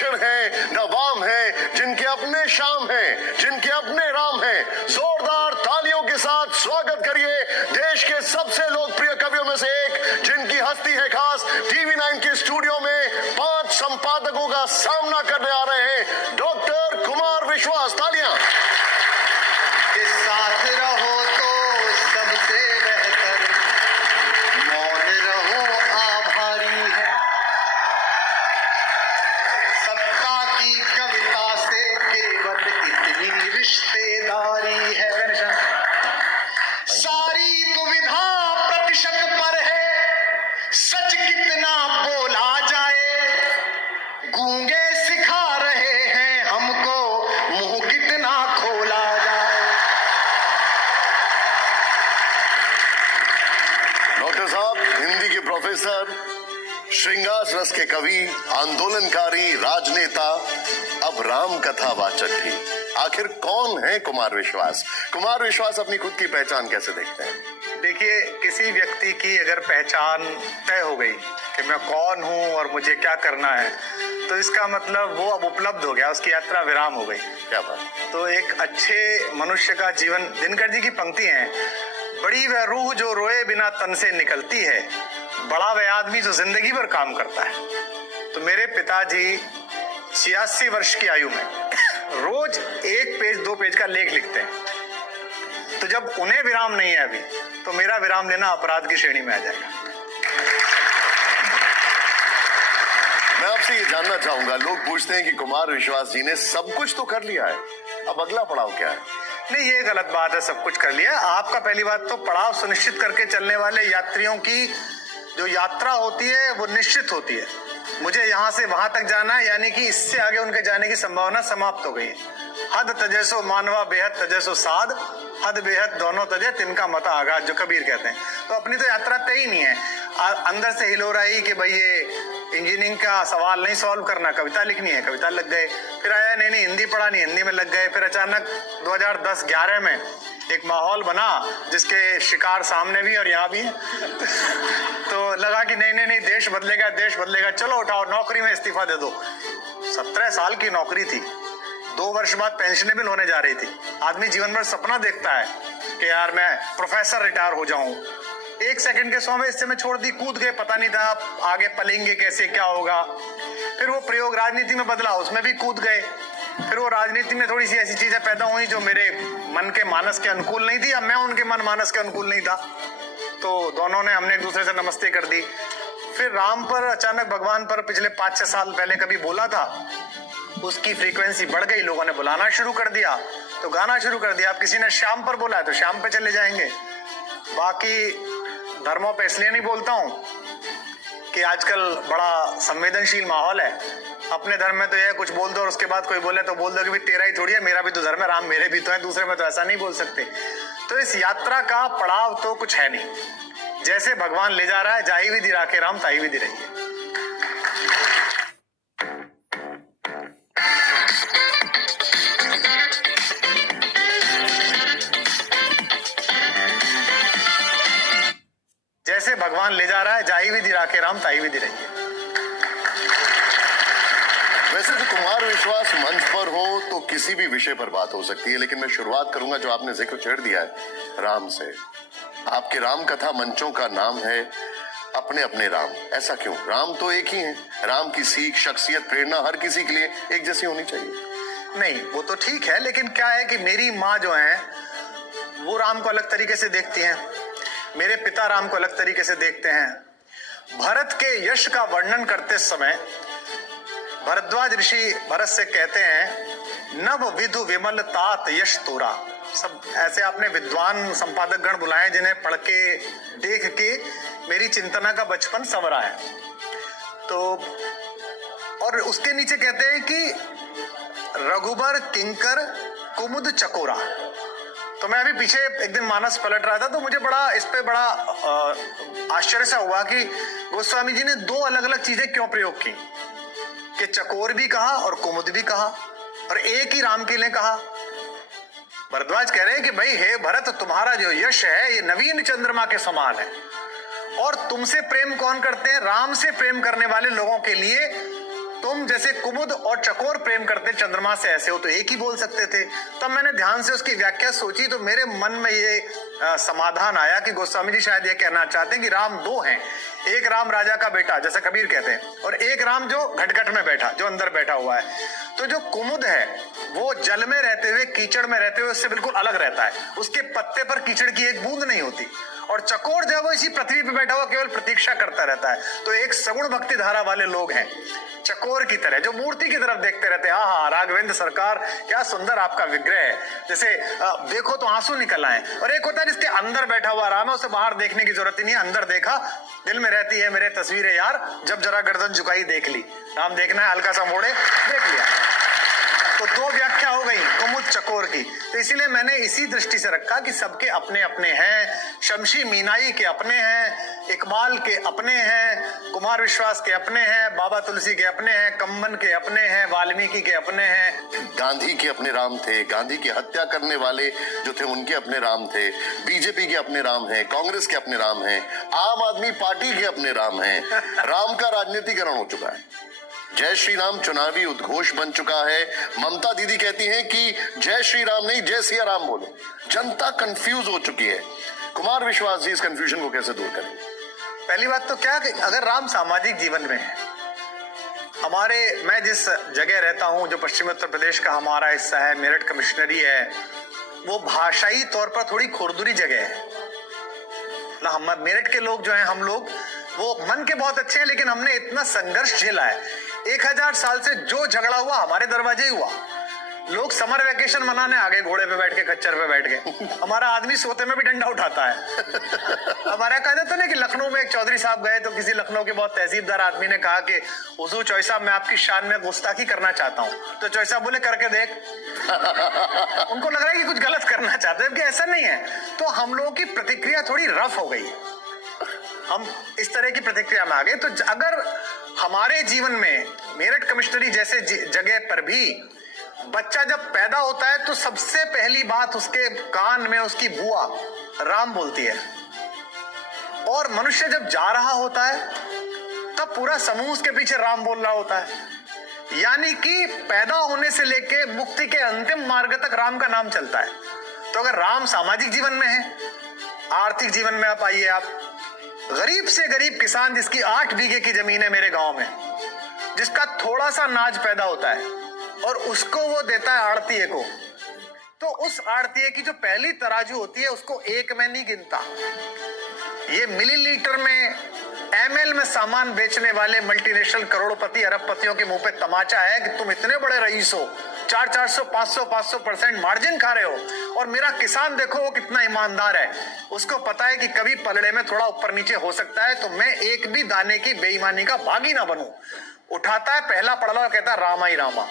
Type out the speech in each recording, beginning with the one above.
दक्षिण है न वाम है, जिनके अपने श्याम हैं, जिनके अपने राम हैं। जोरदार तालियों के साथ स्वागत करिए देश के सबसे लोकप्रिय कवियों में से एक, जिनकी हस्ती है खास। टीवी 9 के स्टूडियो में 5 संपादकों का सामना करने आ रहे हैं डॉक्टर कुमार विश्वास। तालियां। साथ रहो तो सबसे बेहतर, मौन रहो आभारी है। सत्ता की कविता से केवल इतनी रिश्तेदारी है। सारी दुविधा प्रतिशत पर है, सच कितना बोला जाए। गूंगे सिखा रहे हैं हमको, मुंह कितना खोला जाए। डॉक्टर साहब, हिंदी के प्रोफेसर, श्रृंगार रस के कवि, आंदोलनकारी, राजनेता, अब राम कथा वाचक भी। आखिर कौन है कुमार विश्वास? कुमार विश्वास अपनी खुद की पहचान कैसे देखते हैं? देखिए, किसी व्यक्ति की अगर पहचान तय हो गई कि मैं कौन हूं और मुझे क्या करना है, तो इसका मतलब वो अब उपलब्ध हो गया, उसकी यात्रा विराम हो गई। क्या बात। तो एक अच्छे मनुष्य का जीवन, दिनकर जी की पंक्ति है, बड़ी वह रूह जो रोए बिना तन से निकलती है, बड़ा वह आदमी जो जिंदगी भर काम करता है। तो मेरे पिताजी 86 वर्ष की आयु में रोज 1 पेज 2 पेज का लेख लिखते हैं। तो जब उन्हें विराम नहीं है अभी, तो मेरा विराम लेना अपराध की श्रेणी में आ जाएगा। मैं आपसे ये जानना चाहूंगा, लोग पूछते हैं कि कुमार विश्वास जी ने सब कुछ तो कर लिया है, अब अगला पड़ाव क्या है? नहीं, ये गलत बात है। सब कुछ कर लिया आपका। पहली बात तो पड़ाव सुनिश्चित करके चलने वाले यात्रियों की जो यात्रा होती है वो निश्चित होती है। मुझे यहाँ से वहां तक जाना है, यानी कि इससे आगे उनके जाने की संभावना समाप्त हो गई है। हद तजे सो मानवा बेहद तजे सो साध, हद बेहद दोनों तजे तिनका मता आगाज, जो कबीर कहते हैं। तो अपनी तो यात्रा तय ही नहीं है। अंदर से हिलो रही कि भाई ये इंजीनियरिंग का सवाल नहीं सॉल्व करना, कविता लिखनी है, कविता लग गए। फिर आया नहीं हिंदी पढ़ा, नहीं हिंदी में लग गए। फिर अचानक 2010-11 में एक माहौल बना जिसके शिकार सामने भी और यहाँ भी है। तो लगा कि नहीं देश बदलेगा, देश बदलेगा, चलो उठाओ नौकरी में इस्तीफा दे दो। 17 साल की नौकरी थी, 2 वर्ष बाद पेंशनेबल होने जा रही थी। आदमी जीवन भर सपना देखता है कि यार मैं प्रोफेसर रिटायर हो जाऊं। 1 सेकंड के 100 में इससे मैं छोड़ दी, कूद गए, पता नहीं था आगे पलेंगे कैसे, क्या होगा। फिर वो प्रयोग राजनीति में बदला, उसमें भी कूद गए। फिर वो राजनीति में थोड़ी सी ऐसी चीजें पैदा हुई जो मेरे मन के मानस के अनुकूल नहीं थी, अब मैं उनके मन मानस के अनुकूल नहीं था। तो दोनों ने, हमने एक दूसरे से नमस्ते कर दी। फिर राम पर अचानक, भगवान पर पिछले 5-6 साल पहले कभी बोला था, उसकी फ्रीक्वेंसी बढ़ गई, लोगों ने बुलाना शुरू कर दिया तो गाना शुरू कर दिया। अब किसी ने श्याम पर बोला है तो श्याम पे चले जाएंगे। बाकी धर्मों पे इसलिए नहीं बोलता हूं कि आजकल बड़ा संवेदनशील माहौल है। अपने धर्म में तो यह कुछ बोल दो और उसके बाद कोई बोले तो बोल दो कि भाई तेरा ही थोड़ी है, मेरा भी तो धर्म है, राम मेरे भी तो है, दूसरे में तो ऐसा नहीं बोल सकते। तो इस यात्रा का पड़ाव तो कुछ है नहीं, जैसे भगवान ले जा रहा है, जाही विधि राखे राम ताही विधि रही है। जैसे भगवान ले जा रहा है, जाही विधि राखे राम ताही विधि रही है। वैसे तो कुमार विश्वास मंच पर हो तो किसी भी विषय पर बात हो सकती है, लेकिन मैं शुरुआत करूंगा जो आपने जिक्र छेड़ दिया है, राम से। आपके राम कथा मंचों का नाम है अपने अपने राम। ऐसा क्यों? राम तो एक ही है। राम की सीख, शख्सियत, प्रेरणा हर किसी के लिए एक जैसी होनी चाहिए। नहीं, वो तो ठीक है, लेकिन क्या है कि मेरी माँ जो है वो राम को अलग तरीके से देखती हैं, मेरे पिता राम को अलग तरीके से देखते हैं। भरत के यश का वर्णन करते समय भरद्वाज ऋषि भरत से कहते हैं, नव विधु विमल तात यश तोरा। सब ऐसे आपने विद्वान संपादक गण बुलाए जिन्हें पढ़ के देख के मेरी चिंतना का बचपन संवरा है। तो और उसके नीचे कहते हैं कि रघुबर किंकर कुमुद चकोरा। तो मैं अभी पीछे एक दिन मानस पलट रहा था तो मुझे बड़ा इस पे बड़ा आश्चर्य सा हुआ कि गोस्वामी जी ने 2 अलग अलग चीजें क्यों प्रयोग की, कि चकोर भी कहा और कुमुद भी कहा और एक ही राम के लिए कहा। भरद्वाज कह रहे हैं कि भाई हे भरत, तुम्हारा जो यश है ये नवीन चंद्रमा के समान है और तुमसे प्रेम कौन करते हैं? राम से प्रेम करने वाले लोगों के लिए तुम जैसे कुमुद और चकोर प्रेम करते चंद्रमा से ऐसे हो, तो एक ही बोल सकते थे। तब मैंने ध्यान से उसकी व्याख्या सोची तो मेरे मन में ये समाधान आया कि गोस्वामी जी शायद ये कहना चाहते हैं कि राम दो हैं, एक राम राजा का बेटा जैसा कबीर कहते हैं, और एक राम जो घट में बैठा, जो अंदर बैठा हुआ है। तो जो कुमुद है वो जल में रहते हुए, कीचड़ में रहते हुए उससे बिल्कुल अलग रहता है, उसके पत्ते पर कीचड़ की एक बूंद नहीं होती। और चकोर जो है वो इसी पृथ्वी पे बैठा हुआ केवल प्रतीक्षा करता रहता है। तो एक सगुण भक्ति धारा वाले लोग हैं चकोर की तरह, जो मूर्ति की तरफ देखते रहते हैं। हाँ, राघवेंद्र सरकार क्या सुंदर आपका विग्रह है, जैसे देखो तो आंसू निकल आए। और एक होता है जिसके अंदर बैठा हुआ राम है, उसे बाहर देखने की जरूरत ही नहीं है, अंदर देखा, दिल में रहती है मेरे तस्वीरें यार, जब जरा गर्दन झुकाई देख ली। राम देखना है, हल्का सा मोड़े, देख लिया। तो दो व्याख्या हो गई कुमुद चकोर की। तो इसीलिए मैंने इसी दृष्टि से रखा कि सबके अपने अपने हैं। शमशी मीनाई के अपने हैं, इकबाल के अपने हैं, कुमार विश्वास के अपने हैं, बाबा तुलसी के अपने हैं, कम्बन के अपने हैं, वाल्मीकि के अपने हैं। गांधी के अपने राम थे, गांधी की हत्या करने वाले जो थे उनके अपने राम थे, बीजेपी के अपने राम हैं, कांग्रेस के अपने राम हैं, आम आदमी पार्टी के अपने राम हैं। राम का राजनीतिकरण हो चुका है। जय श्री राम चुनावी उद्घोष बन चुका है। ममता दीदी कहती हैं कि जय श्री राम नहीं जय सिया राम बोलो। जनता कंफ्यूज हो चुकी है। कुमार विश्वास जी इस कंफ्यूजन को कैसे दूर करेंगे? पहली बात तो क्या कि अगर राम सामाजिक जीवन में है, मैं जिस जगह रहता हूं, जो पश्चिमी उत्तर प्रदेश का हमारा हिस्सा है, मेरठ कमिश्नरी है, वो भाषाई तौर पर थोड़ी खुरदुरी जगह है। हम मेरठ के लोग जो हैं, हम लोग वो मन के बहुत अच्छे हैं, लेकिन हमने इतना संघर्ष झेला है। 1000 साल से जो झगड़ा हुआ हमारे दरवाजे ही हुआ। लोग समर वेकेशन मनाने आ गए, घोड़े पे बैठ के, खच्चर पे बैठ के। हमारा आदमी सोते में भी डंडा उठाता है। हमारा कहते थे ना कि लखनऊ में एक चौधरी साहब गए तो किसी लखनऊ के बहुत तहसीबदार आदमी ने कहा कि हुजूर चौधरी साहब मैं आपकी शान में गुस्ताखी करना चाहता हूँ। तो चौधरी साहब बोले करके देख। उनको लग रहा है कि कुछ गलत करना चाहते हैं, ऐसा नहीं है। तो हम लोगों की प्रतिक्रिया थोड़ी रफ हो गई, हम इस तरह की प्रतिक्रिया में आ गए। तो अगर हमारे जीवन में मेरठ कमिश्नरी जैसे जगह पर भी बच्चा जब पैदा होता है तो सबसे पहली बात उसके कान में उसकी बुआ राम बोलती है, और मनुष्य जब जा रहा होता है तब पूरा समूह उसके पीछे राम बोल रहा होता है। यानी कि पैदा होने से लेके मुक्ति के अंतिम मार्ग तक राम का नाम चलता है। तो अगर राम सामाजिक जीवन में है, आर्थिक जीवन में आप आइए, आप गरीब से गरीब किसान जिसकी 8 बीघे की जमीन है मेरे गांव में, जिसका थोड़ा सा नाज पैदा होता है और उसको वो देता है आड़तीये को, तो उस आड़तीये की जो पहली तराजू होती है उसको एक में नहीं गिनता। ये मिलीलीटर में, एमएल में सामान बेचने वाले मल्टीनेशनल करोड़पति अरबपतियों के मुंह पे तमाचा है कि तुम इतने बड़े रईस हो, 400 500% मार्जिन खा रहे हो, और मेरा किसान देखो वो कितना ईमानदार है, उसको पता है कि कभी पलड़े में थोड़ा ऊपर नीचे हो सकता है, तो मैं एक भी दाने की बेईमानी का भागी ना बनूं। उठाता है पहला पड़ला और कहता है रामा ही रामा।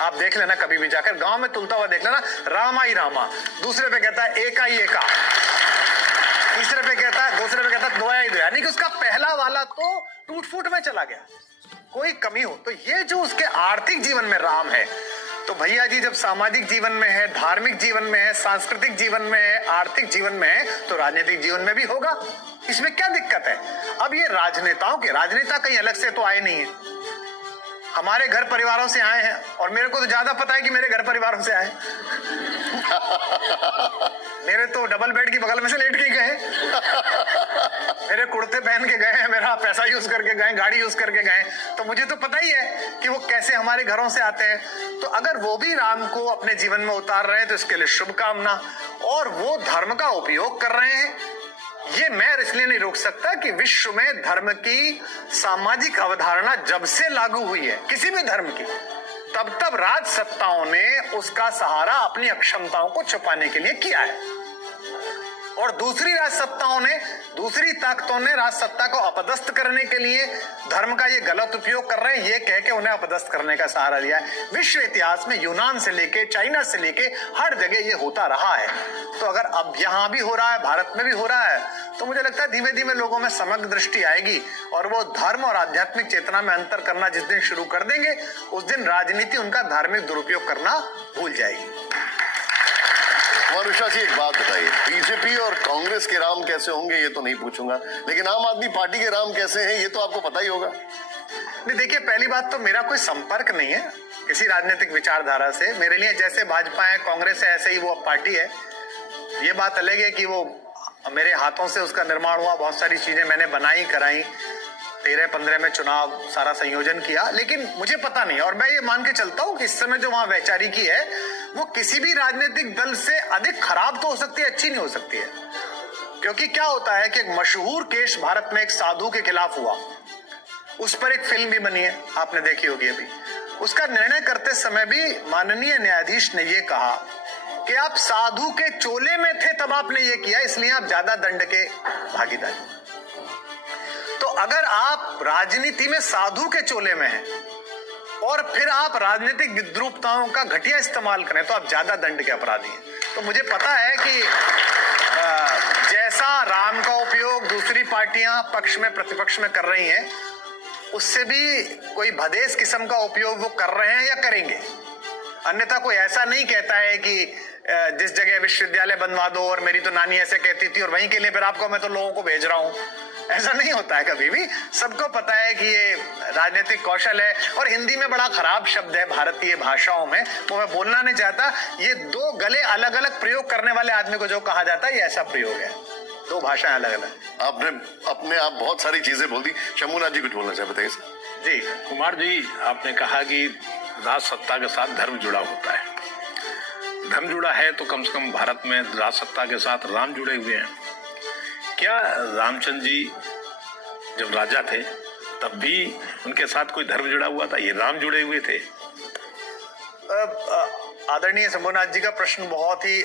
आप देख लेना, कभी भी जाकर गांव में तुलता हुआ देख लेना, रामा ही रामा। दूसरे पे कहता है एका ही एका, तीसरे पे कहता है, दूसरे पे कहता है दोया ही दोया। यानी कि उसका पहला वाला तो टूट फूट में चला गया, कोई कमी हो। तो ये जो उसके आर्थिक जीवन में राम है, तो भैया जी जब सामाजिक जीवन में है, धार्मिक जीवन में है, सांस्कृतिक जीवन में है, आर्थिक जीवन में है, तो राजनीतिक जीवन में भी होगा। इसमें क्या दिक्कत है? अब ये राजनेता कहीं अलग से तो आए नहीं है, हमारे घर परिवारों से आए हैं, और मेरे को तो ज्यादा पता है कि मेरे घर परिवारों से आए। मेरे तो डबल बेड की बगल में से लेट के गए, मेरे कुर्ते पहन के गए हैं, मेरा पैसा यूज करके गए, गाड़ी यूज करके गए, तो मुझे तो पता ही है कि वो कैसे हमारे घरों से आते हैं। तो अगर वो भी राम को अपने जीवन में उतार रहे हैं तो इसके लिए शुभकामना, और वो धर्म का उपयोग कर रहे हैं। ये मैं इसलिए नहीं रोक सकता कि विश्व में धर्म की सामाजिक अवधारणा जब से लागू हुई है, किसी भी धर्म की, तब राज सत्ताओं ने उसका सहारा अपनी अक्षमताओं को छुपाने के लिए किया है, और दूसरी ताकतों ने राज सत्ता को अपदस्थ करने के लिए धर्म का ये गलत उपयोग कर रहे हैं, ये कह के उन्हें अपदस्थ करने का सहारा लिया है। विश्व इतिहास में यूनान से लेके, चाइना से लेके हर जगह ये होता रहा है। तो अगर अब यहाँ भी हो रहा है, भारत में भी हो रहा है, तो मुझे लगता है धीमे धीमे लोगों में समग्र दृष्टि आएगी, और वो धर्म और आध्यात्मिक चेतना में अंतर करना जिस दिन शुरू कर देंगे, उस दिन राजनीति उनका धार्मिक दुरुपयोग करना भूल जाएगी। अनुषा जी एक बात बताइए, बीजेपी और कांग्रेस के राम कैसे होंगे ये तो नहीं पूछूंगा, लेकिन आम आदमी पार्टी के राम कैसे हैं ये तो आपको पता ही होगा। नहीं, देखिए, पहली बात तो मेरा कोई संपर्क नहीं है किसी राजनीतिक विचारधारा से। मेरे लिए जैसे भाजपा है, कांग्रेस है, ऐसे ही वो पार्टी है। ये बात अलग है कि वो मेरे हाथों से उसका निर्माण हुआ, बहुत सारी चीजें मैंने बनाई कराई, 13-15 में चुनाव सारा संयोजन किया, लेकिन मुझे पता नहीं। और मैं ये मान के चलता हूँ कि इस समय जो वहां वैचारिकी है वो किसी भी राजनीतिक दल से अधिक खराब तो हो सकती है, अच्छी नहीं हो सकती है। क्योंकि क्या होता है कि एक मशहूर केस भारत में एक साधु के खिलाफ हुआ, उस पर एक फिल्म भी बनी है, आपने देखी होगी अभी। उसका निर्णय करते समय भी माननीय न्यायाधीश ने यह कहा कि आप साधु के चोले में थे तब आपने ये किया, इसलिए आप ज्यादा दंड के भागीदार। तो अगर आप राजनीति में साधु के चोले में हैं और फिर आप राजनीतिक विद्रूपताओं का घटिया इस्तेमाल करें तो आप ज्यादा दंड के अपराधी हैं। तो मुझे पता है कि जैसा राम का उपयोग दूसरी पार्टियां पक्ष में प्रतिपक्ष में कर रही हैं, उससे भी कोई भदेश किस्म का उपयोग वो कर रहे हैं या करेंगे। अन्यथा कोई ऐसा नहीं कहता है कि जिस जगह विश्वविद्यालय बनवा दो और मेरी तो नानी ऐसे कहती थी और वहीं के लिए फिर आपको मैं तो लोगों को भेज रहा हूं। ऐसा नहीं होता है कभी भी। सबको पता है कि ये राजनीतिक कौशल है। और हिंदी में बड़ा खराब शब्द है भारतीय भाषाओं में, वो मैं बोलना नहीं चाहता। ये दो गले अलग अलग प्रयोग करने वाले आदमी को जो कहा जाता है, ये ऐसा प्रयोग है। दो भाषाएं अलग अलग। आपने अपने आप बहुत सारी चीजें बोल दी। शंभूनाथ जी कुछ बोलना चाहे, बताइए सर। जी कुमार जी, आपने कहा कि राज सत्ता के साथ धर्म जुड़ा होता है। धर्म जुड़ा है तो कम से कम भारत में राज सत्ता के साथ राम जुड़े हुए हैं। क्या रामचंद्र जी जब राजा थे तब भी उनके साथ कोई धर्म जुड़ा हुआ था? ये राम जुड़े हुए थे। आदरणीय शंभूनाथ जी का प्रश्न बहुत ही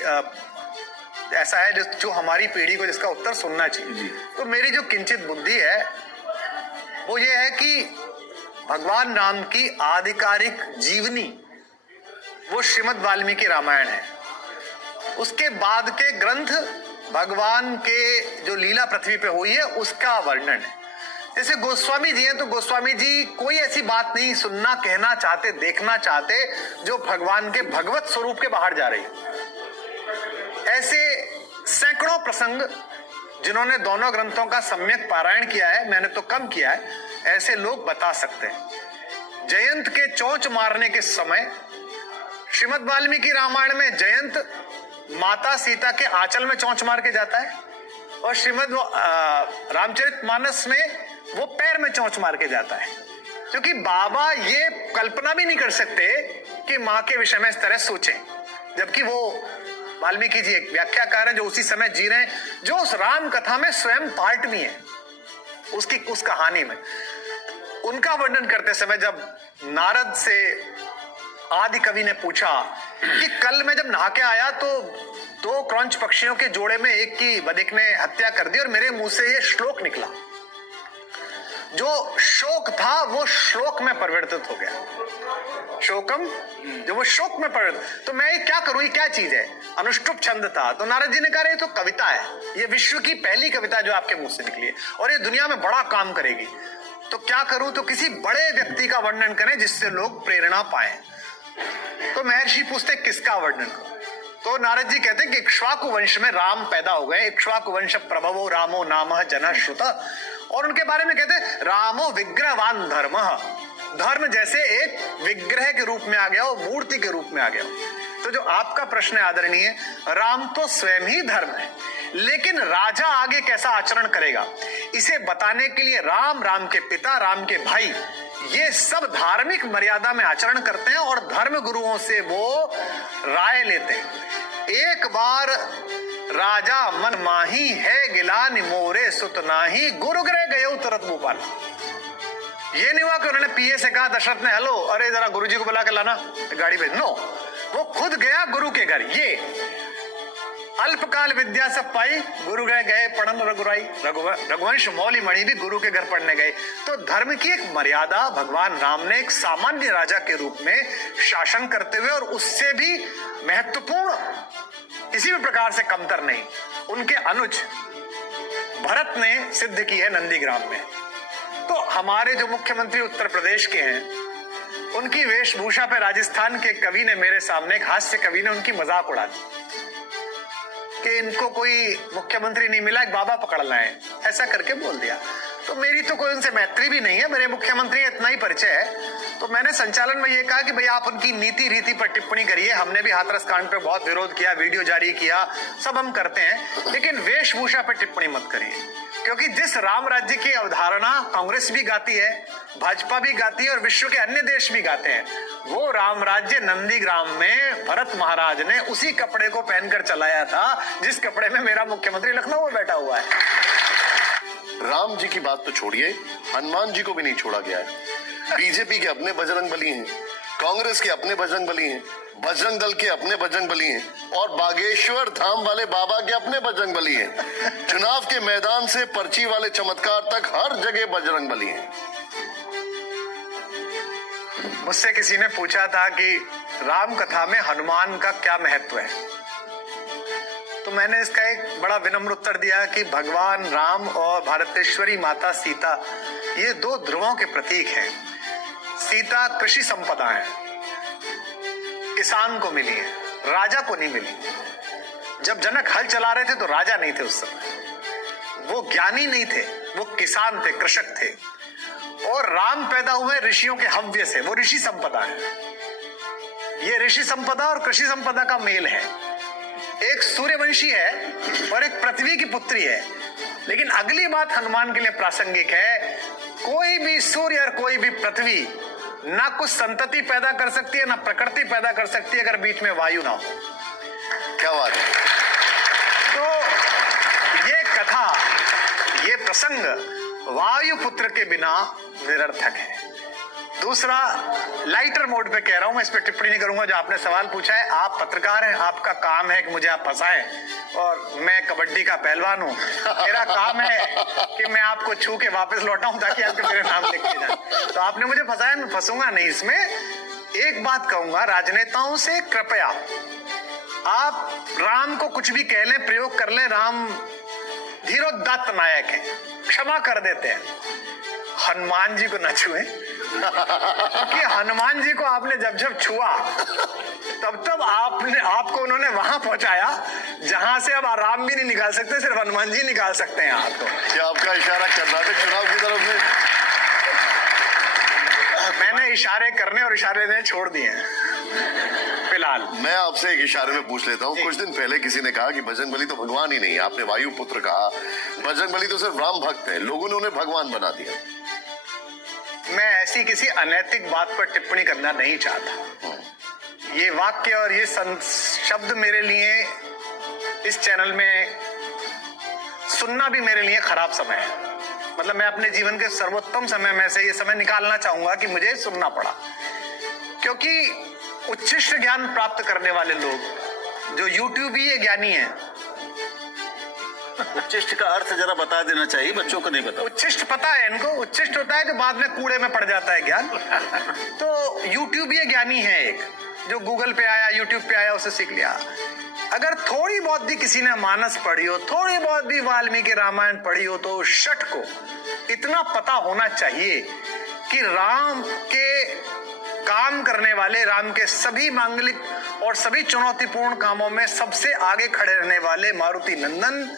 ऐसा है जो हमारी पीढ़ी को जिसका उत्तर सुनना चाहिए। तो मेरी जो किंचित बुद्धि है वो ये है कि भगवान राम की आधिकारिक जीवनी वो श्रीमद् वाल्मीकि रामायण है। उसके बाद के ग्रंथ भगवान के जो लीला पृथ्वी पे हुई है उसका वर्णन है। जैसे गोस्वामी जी हैं तो गोस्वामी जी कोई ऐसी बात नहीं सुनना, कहना चाहते, देखना चाहते जो भगवान के भगवत स्वरूप के बाहर जा रही है। ऐसे सैकड़ों प्रसंग जिन्होंने दोनों ग्रंथों का सम्यक पारायण किया है, मैंने तो कम किया है, ऐसे लोग बता सकते हैं। जयंत के चोंच मारने के समय श्रीमद् वाल्मीकि रामायण में जयंत माता सीता के आंचल में चोंच मार के जाता है और श्रीमद् रामचरितमानस में वो पैर में चोंच मार के जाता है। क्योंकि बाबा ये कल्पना भी नहीं कर सकते कि माँ के विषय में इस तरह सोचें, जबकि वो वाल्मीकि जी एक व्याख्याकार हैं जो उसी समय जी रहे हैं, जो उस राम कथा में स्वयं पार्ट भी है उस कहानी में। उनका वर्णन करते समय जब नारद से आदि कवि ने पूछा कि कल मैं जब नहा के आया तो दो क्रंच पक्षियों के जोड़े में एक की बधिक ने हत्या कर दी और मेरे मुंह से ये श्लोक निकला, जो शोक था वो श्लोक में परिवर्तित हो गया। शोकम जो वो शोक में परिवर्तित, तो मैं ये क्या करूं, ये क्या चीज है? अनुष्टुप छंद था। तो नारद जी ने कहा ये तो कविता है, ये विश्व की पहली कविता जो आपके मुंह से निकली है और ये दुनिया में बड़ा काम करेगी। तो क्या करूं? तो किसी बड़े व्यक्ति का वर्णन करें जिससे लोग प्रेरणा पाए। तो महर्षि पूछते किसका वर्णन करो? तो नारद जी कहते हैं कि इक्ष्वाकु वंश में राम पैदा हो गए। इक्ष्वाकु वंश प्रभवो रामो नामः जनः श्रुत। और उनके बारे में कहते हैं रामो विग्रहवान धर्मः, धर्म जैसे एक विग्रह के रूप में आ गया हो, मूर्ति के रूप में आ गया हो। तो जो आपका प्रश्न है आदरणीय, राम तो स्वयं ही धर्म है, लेकिन राजा आगे कैसा आचरण करेगा इसे बताने के लिए राम, राम के पिता, राम के भाई, ये सब धार्मिक मर्यादा में आचरण करते हैं और धर्म गुरुओं से वो राय लेते हैं। एक बार राजा मन माही है गिलानि मोरे सुत नाही, गुरु गृह गए तुरंत भूपाल। ये नहीं हुआ कि उन्होंने पीए से कहा दशरथ ने, हेलो अरे जरा गुरुजी को बुला के लाना, गाड़ी भेज। नो, वो खुद गया गुरु के घर। ये अल्पकाल विद्या सब पाई, गुरु गए पढ़न रघुराई। रघुवंश मौली मणि भी गुरु के घर पढ़ने गए। तो धर्म की एक मर्यादा भगवान राम ने एक सामान्य राजा के रूप में शासन करते हुए और उससे भी महत्वपूर्ण किसी भी प्रकार से कमतर नहीं उनके अनुज भरत ने सिद्ध की है नंदीग्राम में। तो हमारे जो मुख्यमंत्री उत्तर प्रदेश के हैं, उनकी वेशभूषा पे राजस्थान के कवि ने, मेरे सामने एक हास्य कवि ने उनकी मजाक उड़ा दी कि इनको कोई मुख्यमंत्री नहीं मिला, एक बाबा पकड़ लाए, ऐसा करके बोल दिया। तो मेरी तो कोई उनसे मैत्री भी नहीं है, मेरे मुख्यमंत्री इतना ही परिचय है। तो मैंने संचालन में ये कहा कि भैया आप उनकी नीति रीति पर टिप्पणी करिए, हमने भी हाथरस कांड पे बहुत विरोध किया, वीडियो जारी किया, सब हम करते हैं, लेकिन वेशभूषा पे टिप्पणी मत करिए। क्योंकि जिस राम राज्य की अवधारणा कांग्रेस भी गाती है, भाजपा भी गाती है और विश्व के अन्य देश भी गाते हैं, वो राम राज्य नंदीग्राम में भरत महाराज ने उसी कपड़े को पहनकर चलाया था जिस कपड़े में मेरा मुख्यमंत्री लखनऊ में बैठा हुआ है। राम जी की बात तो छोड़िए, हनुमान जी को भी नहीं छोड़ा गया है। बीजेपी के अपने बजरंग बली हैं, कांग्रेस के अपने बजरंग बली हैं, बजरंग दल के अपने बजरंग बली हैं और बागेश्वर धाम वाले बाबा के अपने बजरंग बली हैं। चुनाव के मैदान से पर्ची वाले चमत्कार तक हर जगह बजरंग बली हैं। मुझसे किसी ने पूछा था कि राम कथा में हनुमान का क्या महत्व है, तो मैंने इसका एक बड़ा विनम्र उत्तर दिया कि भगवान राम और भारतेश्वरी माता सीता ये दो ध्रुवों के प्रतीक हैं। सीता कृषि संपदा है, किसान को मिली है, राजा को नहीं मिली। जब जनक हल चला रहे थे तो राजा नहीं थे उस समय, वो ज्ञानी नहीं थे, वो किसान थे, कृषक थे। और राम पैदा हुए ऋषियों के हव्य से, वो ऋषि संपदा है। ये ऋषि संपदा और कृषि संपदा का मेल है। एक सूर्यवंशी है और एक पृथ्वी की पुत्री है। लेकिन अगली बात हनुमान के लिए प्रासंगिक है, कोई भी सूर्य और कोई भी पृथ्वी ना कुछ संतति पैदा कर सकती है, ना प्रकृति पैदा कर सकती है अगर बीच में वायु ना हो। क्या बात है। तो ये कथा, ये प्रसंग वायु पुत्र के बिना निरर्थक है। दूसरा, लाइटर मोड पे कह रहा हूं, मैं इस पे टिप्पणी नहीं करूंगा। जो आपने सवाल पूछा है, आप पत्रकार हैं, आपका काम है कि मुझे आप फंसाएं, और मैं कबड्डी का पहलवान हूं, मेरा काम है कि मैं आपको छू के वापस लौटाऊं ताकि आपके मेरे नाम लिख के जाए। तो आपने मुझे फंसाया, मैं फंसूंगा नहीं इसमें। एक बात कहूंगा राजनेताओं से, कृपया आप राम को कुछ भी कह लें, प्रयोग कर लें, राम धीरोदात्त नायक है, क्षमा कर देते हैं, हनुमान जी को न छुए। क्योंकि हनुमान जी को आपने जब जब छुआ तब आपको उन्होंने वहां पहुंचाया जहां से अब राम भी नहीं निकाल सकते, सिर्फ हनुमान जी निकाल सकते हैं आपको। क्या आपका इशारा कर्नाटक चुनाव की तरफ से? मैंने इशारे करने और इशारे देने छोड़ दिए हैं फिलहाल। मैं आपसे एक इशारे में पूछ लेता हूँ। कुछ दिन पहले किसी ने कहा कि बजरंग बली तो भगवान ही नहीं है, आपने वायु पुत्र कहा, बजरंग बली तो सिर्फ राम भक्त है, लोगों ने उन्हें भगवान बना दिया। मैं ऐसी किसी अनैतिक बात पर टिप्पणी करना नहीं चाहता। ये वाक्य और ये शब्द मेरे लिए इस चैनल में सुनना भी मेरे लिए खराब समय है। मतलब मैं अपने जीवन के सर्वोत्तम समय में से ये समय निकालना चाहूंगा कि मुझे सुनना पड़ा, क्योंकि उच्छिष्ट ज्ञान प्राप्त करने वाले लोग जो यूट्यूबीय ज्ञानी हैं। उच्छिष्ट का अर्थ जरा बता देना चाहिए, बच्चों को नहीं पता। उच्छिष्ट पता है इनको, उच्छिष्ट होता है कि बाद में कूड़े में पड़ जाता है ज्ञान। तो यूट्यूबीय ज्ञानी है एक, जो गूगल पे आया, यूट्यूब पे आया, उसे सीख लिया। अगर थोड़ी बहुत भी किसी ने मानस पढ़ी हो, थोड़ी बहुत भी वाल्मीकि रामायण पढ़ी हो, तो शठ को इतना पता होना चाहिए कि राम के काम करने वाले, राम के सभी मांगलिक और सभी चुनौतीपूर्ण कामों में सबसे आगे खड़े रहने वाले मारुति नंदन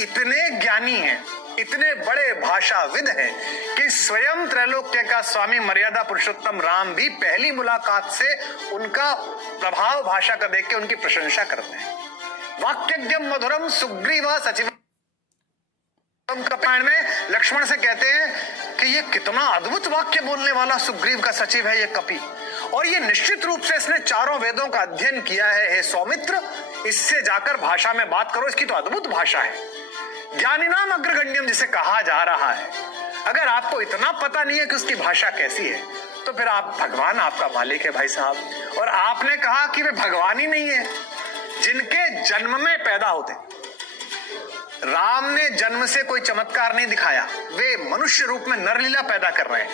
इतने ज्ञानी हैं, इतने बड़े भाषाविद हैं कि स्वयं त्रैलोक्य का स्वामी मर्यादा पुरुषोत्तम राम भी पहली मुलाकात से उनका प्रभाव भाषा का देख के उनकी प्रशंसा करते हैं। वाक्यज्ञम मधुरम सुग्रीव सचिव कपायण में लक्ष्मण से कहते हैं कि ये कितना अद्भुत वाक्य बोलने वाला सुग्रीव का सचिव है ये कपि, और ये निश्चित रूप से इसने चारों वेदों का अध्ययन किया है। हे सौमित्र, इससे जाकर भाषा में बात करो, इसकी तो अद्भुत भाषा है। ज्ञानिनाम अग्रगण्यम जिसे कहा जा रहा है, अगर आपको इतना पता नहीं है कि उसकी भाषा कैसी है, तो फिर आप भगवान आपका मालिक है भाई साहब। और आपने कहा कि वे भगवान ही नहीं है, जिनके जन्म में पैदा होते। राम ने जन्म से कोई चमत्कार नहीं दिखाया, वे मनुष्य रूप में नरलीला पैदा कर रहे हैं।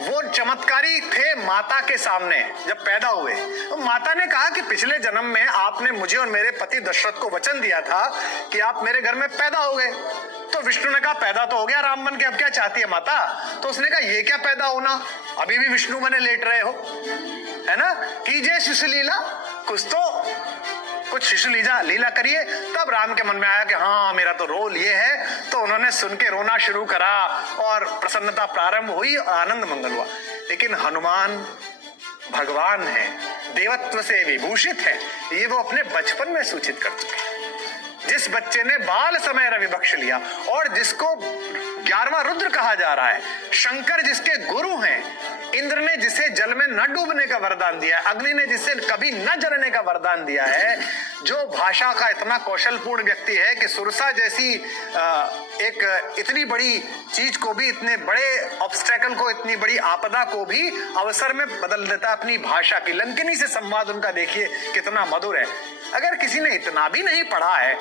वो चमत्कारी थे माता के सामने जब पैदा हुए, तो माता ने कहा कि पिछले जन्म में आपने मुझे और मेरे पति दशरथ को वचन दिया था कि आप मेरे घर में पैदा हो गए। तो विष्णु ने कहा पैदा तो हो गया राम बन के, अब क्या चाहती है माता? तो उसने कहा ये क्या पैदा होना, अभी भी विष्णु बने लेट रहे हो, है ना, कीजिए शिशुलीला, कुछ कुछ शिशु लीला करिए। तब राम के मन में आया कि हाँ मेरा तो रोल ये है, तो उन्होंने सुन के रोना शुरू करा और प्रसन्नता प्रारंभ हुई, आनंद मंगल हुआ। लेकिन हनुमान भगवान है, देवत्व से विभूषित है, ये वो अपने बचपन में सूचित कर चुके हैं। जिस बच्चे ने बाल समय रवि बख्श लिया और जिसको 11वां रुद्र कहा जा रहा है, शंकर जिसके गुरु हैं, इंद्र ने जिसे जल में न डूबने का वरदान दिया है, अग्नि ने जिसे कभी न जलने का वरदान दिया है, जो भाषा का इतना कौशलपूर्ण व्यक्ति है कि सुरसा जैसी एक इतनी बड़ी चीज को भी, इतने बड़े ऑब्स्टेकल को, इतनी बड़ी आपदा को भी अवसर में बदल देता अपनी भाषा की। लंकिनी से संवाद उनका देखिए कितना मधुर है। अगर किसी ने इतना भी नहीं पढ़ा है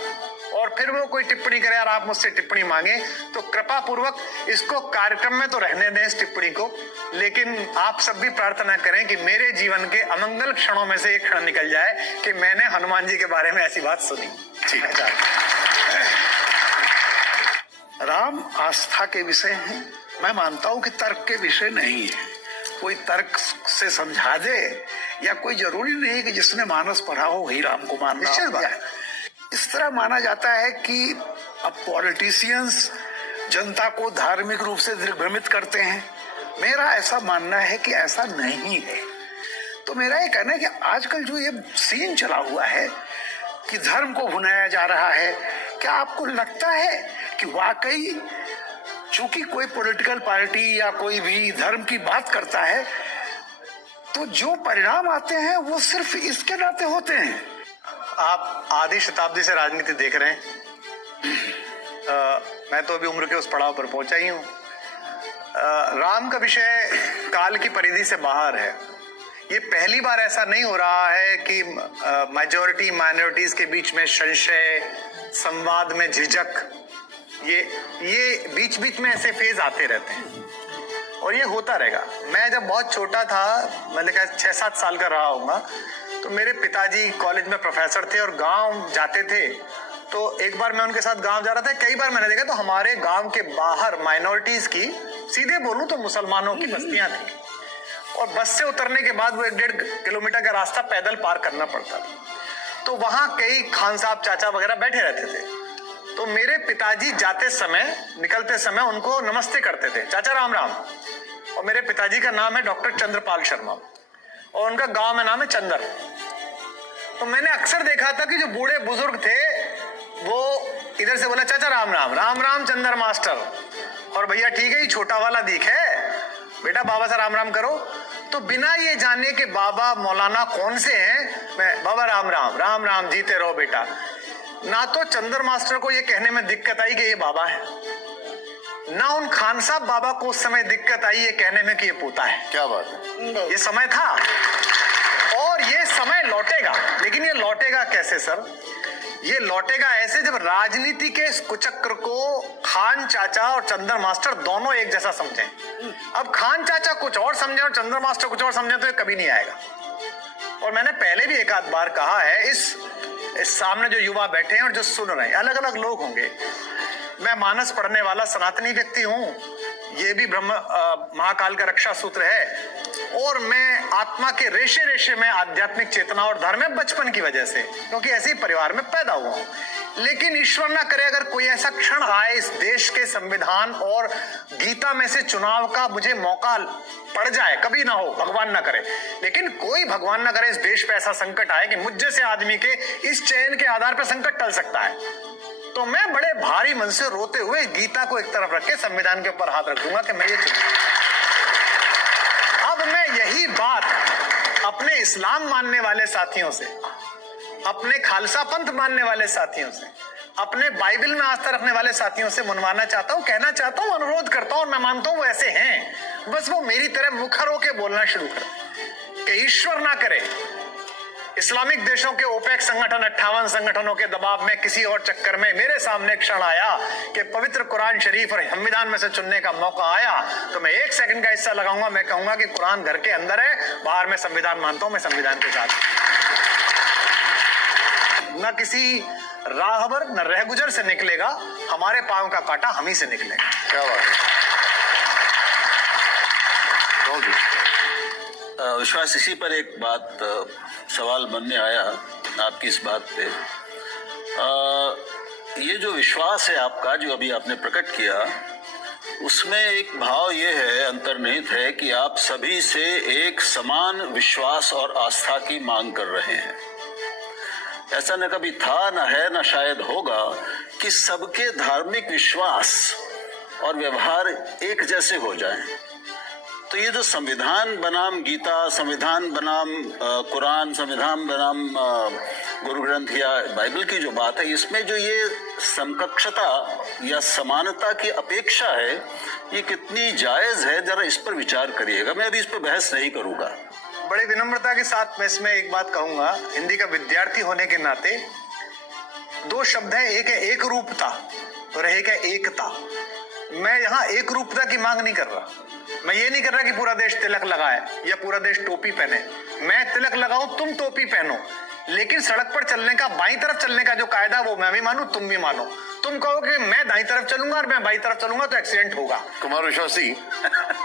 और फिर वो कोई टिप्पणी करे और आप मुझसे टिप्पणी मांगे, तो कृपा पूर्वक इसको कार्यक्रम में तो रहने दें इस टिप्पणी को, लेकिन आप सब भी प्रार्थना करें कि मेरे जीवन के अमंगल क्षणों में से एक क्षण निकल जाए कि मैंने हनुमान जी के बारे में ऐसी बात सुनी। राम आस्था के विषय हैं। मैं मानता हूं कि तर्क के विषय नहीं है। कोई तर्क से समझा दे या कोई जरूरी नहीं है कि जिसने मानस पढ़ा हो वही राम को मानना होता है। इस तरह माना जाता है कि अब पॉलिटिशियंस जनता को धार्मिक रूप से दिग्भ्रमित करते हैं। मेरा ऐसा मानना है कि ऐसा नहीं है। तो मेरा ये कहना है कि आजकल जो ये सीन चला हुआ है कि धर्म को भुनाया जा रहा है, क्या आपको लगता है कि वाकई चूंकि कोई पॉलिटिकल पार्टी या कोई भी धर्म की बात करता है तो जो परिणाम आते हैं वो सिर्फ इसके नाते होते हैं? आप आधी शताब्दी से राजनीति देख रहे हैं। मैं तो अभी उम्र के उस पड़ाव पर पहुंचा ही हूं। राम का विषय काल की परिधि से बाहर है। ये पहली बार ऐसा नहीं हो रहा है कि मेजॉरिटी माइनॉरिटीज के बीच में संशय, संवाद में झिझक, ये बीच बीच में ऐसे फेज आते रहते हैं और ये होता रहेगा। मैं जब बहुत छोटा था, मतलब 6-7 साल का रहा होगा, तो मेरे पिताजी कॉलेज में प्रोफेसर थे और गांव जाते थे। तो एक बार मैं उनके साथ गांव जा रहा था, कई बार मैंने देखा तो हमारे गांव के बाहर माइनॉरिटीज की, सीधे बोलूं तो मुसलमानों की बस्तियां थी और बस से उतरने के बाद वो 1-1.5 किलोमीटर का रास्ता पैदल पार करना पड़ता था। तो वहां कई खान साहब चाचा वगैरह बैठे रहते थे। तो मेरे पिताजी जाते समय, निकलते समय उनको नमस्ते करते थे, चाचा राम राम। और मेरे पिताजी का नाम है डॉक्टर चंद्रपाल शर्मा और उनका गांव में नाम है चंदर। तो मैंने अक्सर देखा था कि जो बूढ़े बुजुर्ग थे वो इधर से बोला चाचा राम राम, राम राम चंदर मास्टर, और भैया ठीक है, ये छोटा वाला दीख है, बेटा बाबा से राम राम करो। तो बिना ये जाने कि बाबा मौलाना कौन से हैं, मैं बाबा राम राम, राम राम, जीते रहो बेटा। ना तो चंदर मास्टर को ये कहने में दिक्कत आई कि ये बाबा है, ना उन खान साहब बाबा को उस समय दिक्कत आई ये कहने में कि ये पोता है। क्या बात है। ये समय था और ये समय लौटेगा। लेकिन ये लौटेगा कैसे सर? ये लौटेगा ऐसे जब राजनीति के इस कुचक्र को खान चाचा और चंदर मास्टर दोनों एक जैसा समझें। अब खान चाचा कुछ और समझे और चंदर मास्टर कुछ और समझे तो ये कभी नहीं आएगा। और मैंने पहले भी एक आध बार कहा है, इस सामने जो युवा बैठे हैं और जो सुन रहे हैं, अलग अलग लोग होंगे। मैं मानस पढ़ने वाला सनातनी व्यक्ति हूं, ये भी ब्रह्म महाकाल का रक्षा सूत्र है, और मैं आत्मा के रेशे रेशे में आध्यात्मिक चेतना और धर्म में बचपन की वजह से, क्योंकि ऐसे ही परिवार में पैदा हुआ हूं। लेकिन ईश्वर ना करे अगर कोई ऐसा क्षण आए इस देश के संविधान और गीता में से चुनाव का मुझे मौका पड़ जाए, कभी ना हो, भगवान ना करे, लेकिन कोई भगवान ना करे इस देश पे ऐसा संकट आए कि मुझ जैसे आदमी के इस चयन के आधार पर संकट टल सकता है, तो मैं बड़े भारी मन से रोते हुए गीता को एक तरफ रख के संविधान के ऊपर हाथ रख दूंगा कि मैं ये अब मैं यही बात अपने इस्लाम मानने वाले साथियों से, अपने खालसा पंथ मानने वाले साथियों से, अपने बाइबल में आस्था रखने वाले साथियों से मनवाना चाहता हूं, कहना चाहता हूं, अनुरोध करता हूं, और मैं मानता हूं वो ऐसे हैं। बस वो मेरी तरह मुखर होके बोलना शुरू कर कि ईश्वर ना करे इस्लामिक देशों के ओपेक संगठन 58 संगठनों के दबाव में किसी और चक्कर में मेरे सामने क्षण आया कि पवित्र कुरान शरीफ और संविधान में से चुनने का मौका आया, तो मैं 1 सेकंड का हिस्सा लगाऊंगा। मैं कहूंगा कि कुरान घर के अंदर है, बाहर में संविधान मानता हूं, मैं संविधान के साथ। न किसी राहबर न रहगुजर से निकलेगा, हमारे पांव का कांटा हम ही से निकलेगा। क्या बात है। विश्वास, इसी पर एक बात सवाल मन में आया आपकी इस बात पे। ये जो विश्वास है आपका, जो अभी आपने प्रकट किया, उसमें एक भाव ये है, अंतर्निहित है कि आप सभी से एक समान विश्वास और आस्था की मांग कर रहे हैं। ऐसा न कभी था, न है, न शायद होगा कि सबके धार्मिक विश्वास और व्यवहार एक जैसे हो जाएं। तो ये जो संविधान बनाम गीता, संविधान बनाम कुरान, संविधान बनाम गुरु ग्रंथ या बाइबल की जो बात है, इसमें जो ये समकक्षता या समानता की अपेक्षा है, ये कितनी जायज है, जरा इस पर विचार करिएगा। मैं अभी इस पर बहस नहीं करूंगा। बड़ी विनम्रता के साथ मैं इसमें एक बात कहूंगा। हिंदी का विद्यार्थी होने के नाते दो शब्द है, एक है एक रूपता और एक है एकता। मैं यहाँ एक रूपता की मांग नहीं कर रहा। मैं ये नहीं कर रहा कि पूरा देश तिलक लगाए या पूरा देश टोपी पहने। मैं तिलक लगाऊं, तुम टोपी पहनो, लेकिन सड़क पर चलने का, बाईं तरफ चलने का जो कायदा, वो मैं भी मानू, तुम भी मानो। तुम कहो कि मैं दाईं तरफ चलूंगा और मैं बाईं तरफ चलूंगा तो एक्सीडेंट होगा। कुमार विश्वास जी,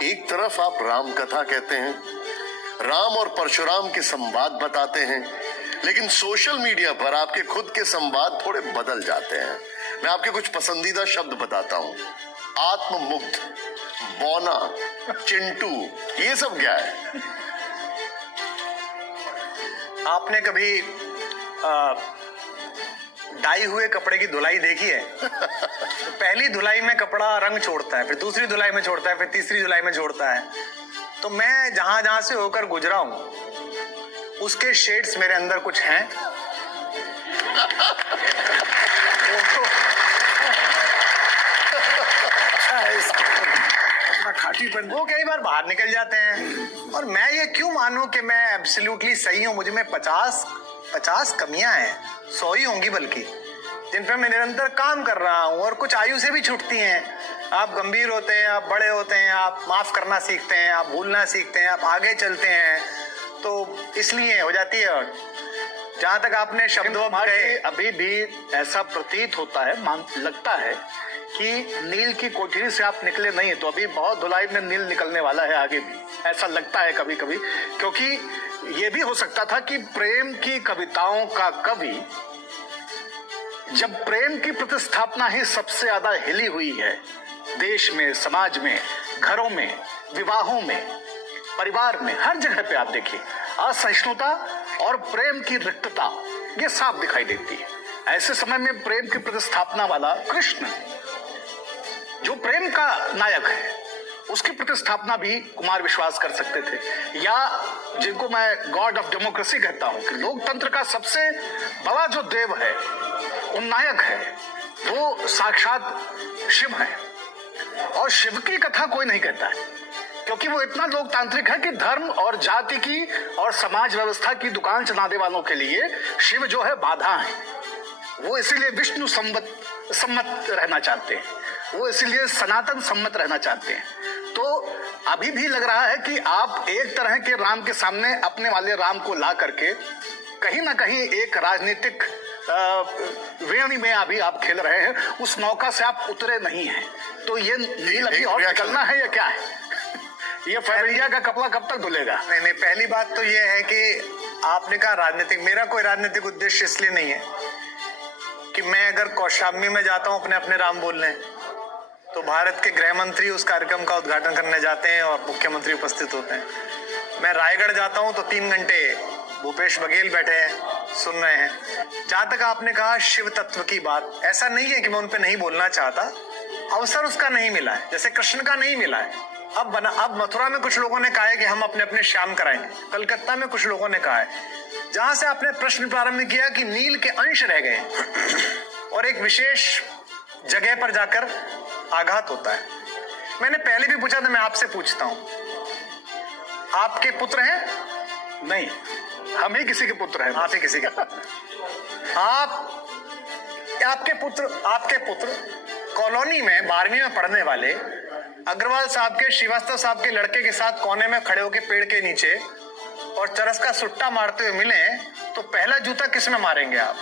एक तरफ आप राम कथा कहते हैं, राम और परशुराम के संवाद बताते हैं, लेकिन सोशल मीडिया पर आपके खुद के संवाद थोड़े बदल जाते हैं। मैं आपके कुछ पसंदीदा शब्द बताता हूं। आत्ममुग्ध, बौना, चिंटू, ये सब क्या है? आपने कभी डाई हुए कपड़े की धुलाई देखी है? तो पहली धुलाई में कपड़ा रंग छोड़ता है, फिर दूसरी धुलाई में छोड़ता है, फिर तीसरी धुलाई में छोड़ता है। तो मैं जहां जहां से होकर गुजरा हूं, उसके शेड्स मेरे अंदर कुछ हैं। वो कई बार बाहर निकल जाते हैं। और मैं ये क्यों मानूं कि मैं एब्सोल्युटली सही हूं? मुझ में 50 कमियां हैं, 100 ही होंगी बल्कि, जिन पर मैं निरंतर काम कर रहा हूं और कुछ आयु से भी छूटती हैं। आप गंभीर होते हैं, आप बड़े होते हैं, आप माफ करना सीखते हैं, आप भूलना सीखते हैं, आप आगे चलते हैं, तो इसलिए हो जाती है। और जहां तक आपने शब्दों में, अभी भी ऐसा प्रतीत होता है, लगता है कि नील की कोठरी से आप निकले नहीं, तो अभी बहुत धुलाई में नील निकलने वाला है आगे भी, ऐसा लगता है कभी कभी। क्योंकि ये भी हो सकता था कि प्रेम की कविताओं का कवि, जब प्रेम की प्रतिस्थापना ही सबसे ज्यादा हिली हुई है देश में, समाज में, घरों में, विवाहों में, परिवार में, हर जगह पे आप देखिए असहिष्णुता और प्रेम की रिक्तता ये साफ दिखाई देती है। ऐसे समय में प्रेम की प्रतिस्थापना वाला कृष्ण, जो प्रेम का नायक है, उसकी प्रतिस्थापना भी कुमार विश्वास कर सकते थे। या जिनको मैं गॉड ऑफ डेमोक्रेसी कहता हूं, कि लोकतंत्र का सबसे बड़ा जो देव है, उन्नायक है, वो साक्षात शिव है। और शिव की कथा कोई नहीं कहता है, क्योंकि वो इतना लोकतांत्रिक है कि धर्म और जाति की और समाज व्यवस्था की दुकान चलाने वालों के लिए शिव जो है बाधा है। वो इसीलिए विष्णु सम्मत रहना चाहते हैं, वो इसीलिए सनातन सम्मत रहना चाहते हैं। तो अभी भी लग रहा है कि आप एक तरह के राम के सामने अपने वाले राम को ला करके कहीं ना कहीं एक राजनीतिक वेणी में अभी आप खेल रहे हैं, उस मौका से आप उतरे नहीं हैं। तो ये नील अभी और निकलना है या क्या है? ये फैरिया का कपड़ा कब तक धुलेगा? नहीं, पहली बात तो ये है कि आपने कहा राजनीतिक, मेरा कोई राजनीतिक उद्देश्य इसलिए नहीं है कि मैं अगर कौशाम्बी में जाता हूं अपने राम बोलने, तो भारत के गृह मंत्री उस कार्यक्रम का उद्घाटन करने जाते हैं और मुख्यमंत्री उपस्थित होते हैं। मैं रायगढ़ जाता हूं तो 3 घंटे भूपेश बघेल बैठे हैं, सुन रहे हैं। जहां तक आपने कहा शिव तत्व की बात, ऐसा नहीं है कि मैं उन पे नहीं बोलना चाहता, अवसर उसका नहीं मिला है, जैसे कृष्ण का नहीं मिला है। अब मथुरा में कुछ लोगों ने कहा है कि हम अपने अपने श्याम कराएंगे, कलकत्ता में कुछ लोगों ने कहा है। जहां से आपने प्रश्न प्रारंभ किया कि नील के अंश रह गए और एक विशेष जगह पर जाकर आघात होता है। मैंने पहले भी पूछा था, मैं आपसे पूछता हूं, आपके पुत्र हैं? नहीं, हम ही किसी के पुत्र हैं। आप ही किसी के आपके पुत्र कॉलोनी में 12वीं में पढ़ने वाले अग्रवाल साहब के, श्रीवास्तव साहब के लड़के के साथ कोने में खड़े होकर पेड़ के नीचे और चरस का सुट्टा मारते हुए मिले, तो पहला जूता किस में मारेंगे आप?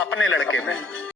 अपने लड़के में।